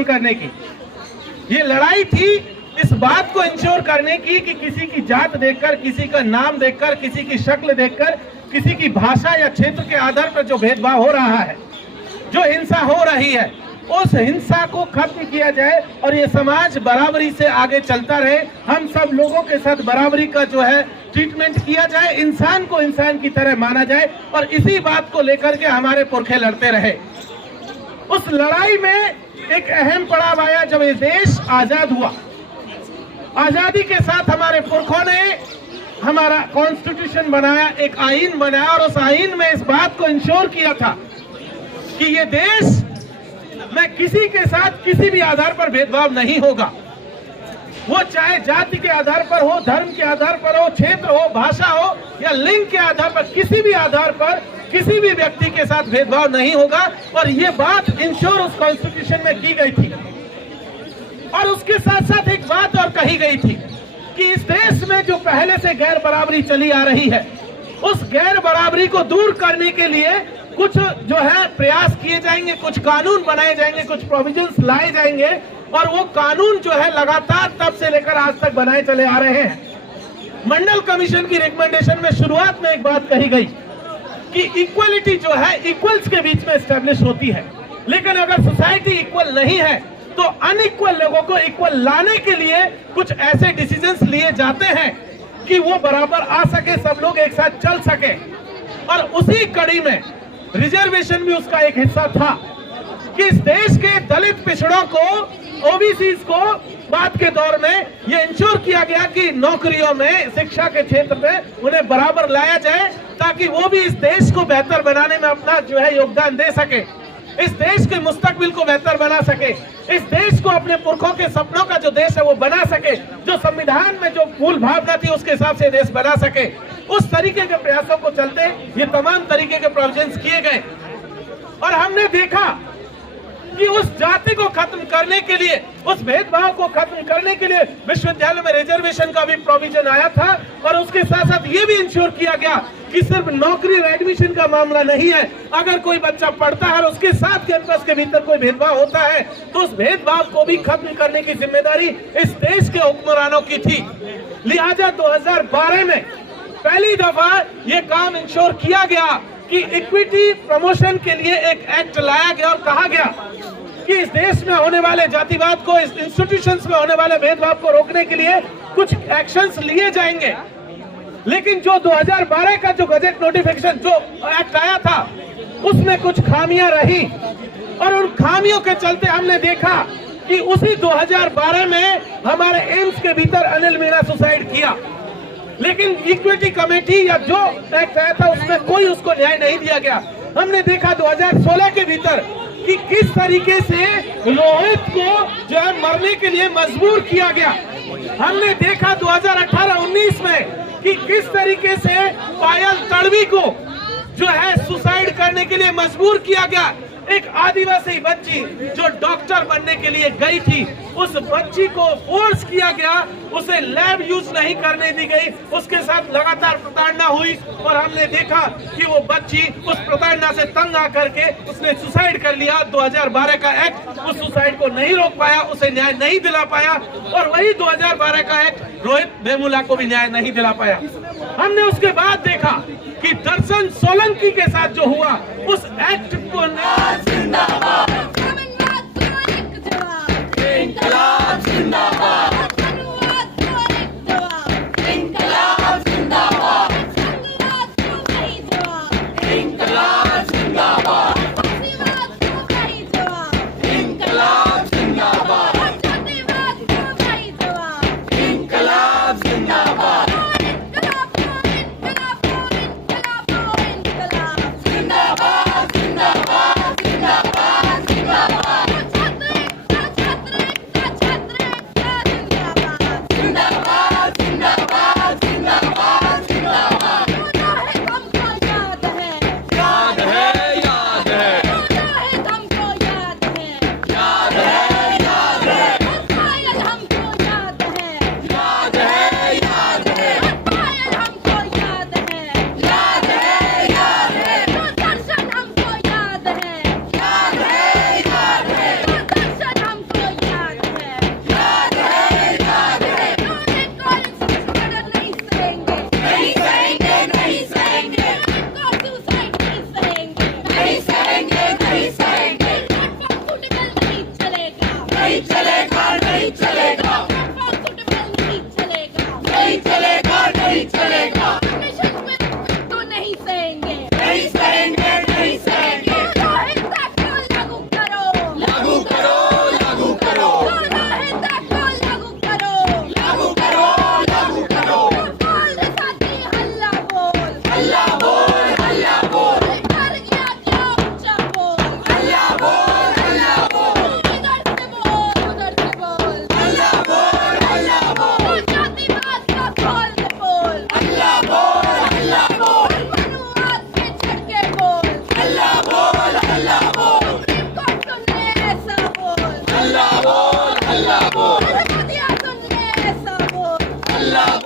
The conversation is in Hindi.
खत्म करने की। ये लड़ाई थी इस बात को इंश्योर करने की कि किसी की जात देखकर, किसी का नाम देखकर, किसी की शक्ल देखकर, किसी की भाषा या क्षेत्र के आधार पर जो भेदभाव हो रहा है, जो हिंसा हो रही है, उस हिंसा को खत्म किया जाए और ये समाज बराबरी से आगे चलता रहे। हम सब लोगों के साथ बराबरी का जो है ट्रीटमेंट किया जाए, इंसान को इंसान की तरह माना जाए और इसी बात को लेकर के हमारे पुरखे लड़ते रहे। उस लड़ाई में एक अहम पड़ाव आया जब ये देश आजाद हुआ। आजादी के साथ हमारे पुरखों ने हमारा कॉन्स्टिट्यूशन बनाया, एक आईन बनाया और उस आईन में इस बात को इंश्योर किया था कि ये देश में किसी के साथ किसी भी आधार पर भेदभाव नहीं होगा। वो चाहे जाति के आधार पर हो, धर्म के आधार पर हो, क्षेत्र हो, भाषा हो या लिंग के आधार पर, किसी भी आधार पर किसी भी व्यक्ति के साथ भेदभाव नहीं होगा। और ये बात इंश्योर उस कॉन्स्टिट्यूशन में की गई थी। और उसके साथ साथ एक बात और कही गई थी कि इस देश में जो पहले से गैर बराबरी चली आ रही है, उस गैर बराबरी को दूर करने के लिए कुछ जो है प्रयास किए जाएंगे, कुछ कानून बनाए जाएंगे, कुछ प्रोविजंस लाए जाएंगे। और वो कानून जो है लगातार तब से लेकर आज तक बनाए चले आ रहे हैं। मंडल कमीशन की रिकमेंडेशन में शुरुआत में एक बात कही गई कि इक्वलिटी जो है इक्वल्स के बीच में एस्टेब्लिश होती है, लेकिन अगर सोसाइटी इक्वल नहीं है तो अनइक्वल लोगों को इक्वल लाने के लिए कुछ ऐसे डिसीजंस लिए जाते हैं कि वो बराबर आ सके, सब लोग एक साथ चल सके। और उसी कड़ी में रिजर्वेशन भी उसका एक हिस्सा था कि इस देश के दलित पिछड़ों को, ओबीसी को बाद के दौर में ये इंश्योर किया गया कि नौकरियों में, शिक्षा के क्षेत्र में उन्हें बराबर लाया जाए ताकि वो भी इस देश को बेहतर बनाने में अपना जो है योगदान दे सके, इस देश के मुस्तकबिल को बेहतर बना सके, इस देश को अपने पुरखों के सपनों का जो देश है वो बना सके, जो संविधान में जो मूल भावना थी उसके हिसाब से देश बना सके। उस तरीके के प्रयासों को चलते ये तमाम तरीके के प्रोविजंस किए गए। और हमने देखा कि उस जाति को खत्म करने के लिए, उस भेदभाव को खत्म करने के लिए विश्वविद्यालय में रिजर्वेशन का भी प्रोविजन आया था। और उसके साथ साथ ये भी इंश्योर किया गया कि सिर्फ नौकरी और एडमिशन का मामला नहीं है, अगर कोई बच्चा पढ़ता है और उसके साथ कैंपस के भीतर कोई भेदभाव होता है तो उस भेदभाव को भी खत्म करने की जिम्मेदारी इस देश के हुक्मरानों की थी। लिहाजा 2012 में पहली दफा ये काम इंश्योर किया गया कि इक्विटी प्रमोशन के लिए एक एक्ट लाया गया और कहा गया कि इस देश में होने वाले जातिवाद को, इस इंस्टीट्यूशंस में होने वाले भेदभाव को रोकने के लिए कुछ एक्शंस लिए जाएंगे। लेकिन जो 2012 का जो गजट नोटिफिकेशन जो एक्ट आया था उसमें कुछ खामियां रही और उन खामियों के चलते हमने देखा कि उसी 2012 में हमारे एम्स के भीतर अनिल मीणा सुसाइड किया। लेकिन इक्विटी कमेटी या जो एक्ट आया था उसमें कोई उसको न्याय नहीं दिया गया। हमने देखा 2016 के भीतर कि किस तरीके से रोहित को जो है मरने के लिए मजबूर किया गया। हमने देखा 2018-19 में कि किस तरीके से पायल तड़वी को जो है सुसाइड करने के लिए मजबूर किया गया। एक आदिवासी बच्ची जो डॉक्टर बनने के लिए गई थी, उस बच्ची को फोर्स किया गया, उसे लैब यूज नहीं करने दी गई, उसके साथ लगातार प्रताड़ना हुई और हमने देखा कि वो बच्ची उस प्रताड़ना से तंग आकर के उसने सुसाइड कर लिया। 2012 का एक्ट उस सुसाइड को नहीं रोक पाया, उसे न्याय नहीं दिला पाया और वही 2012 का एक्ट रोहित वेमुला को भी न्याय नहीं दिला पाया। हमने उसके बाद देखा कि दर्शन सोलंकी के साथ जो हुआ उस एक्ट को जिंदाबाद इंकलाब जिंदाबाद इंकलाब जिंदाबाद इंकलाब जिंदाबाद इंकलाब जिंदाबाद इंकलाब जिंदाबाद जिंदाबाद जिंदाबाद जिंदाबाद नहीं चलेगा, नहीं चलेगा, नहीं चलेगा, नहीं चलेगा, नहीं चलेगा, तो नहीं सहेंगे, नहीं सहेंगे, नहीं सहेंगे। हिंसा को लागू करो, लागू करो, लागू करो, हिंसा को लागू करो, लागू करो, लागू करो। बोल रे साथी हल्ला बोल, हल्ला बोल, हल्ला बोल, डर गया क्या ऊंचा बोल, हल्ला बोल, हल्ला बोल, इधर से बोल उधर से बोल, हल्ला बोल, हल्ला बोल, जातिवाद का खोल के बोल, हल्ला बोल, हल्ला बोल, मनुवाद पे चढ़ के बोल, हल्ला बोल, हल्ला बोल, सुप्रीम कोर्ट सुन ले ऐसा बोल, हल्ला बोल, हल्ला बोल, मोदिया सुन ले ऐसा बोल, हल्ला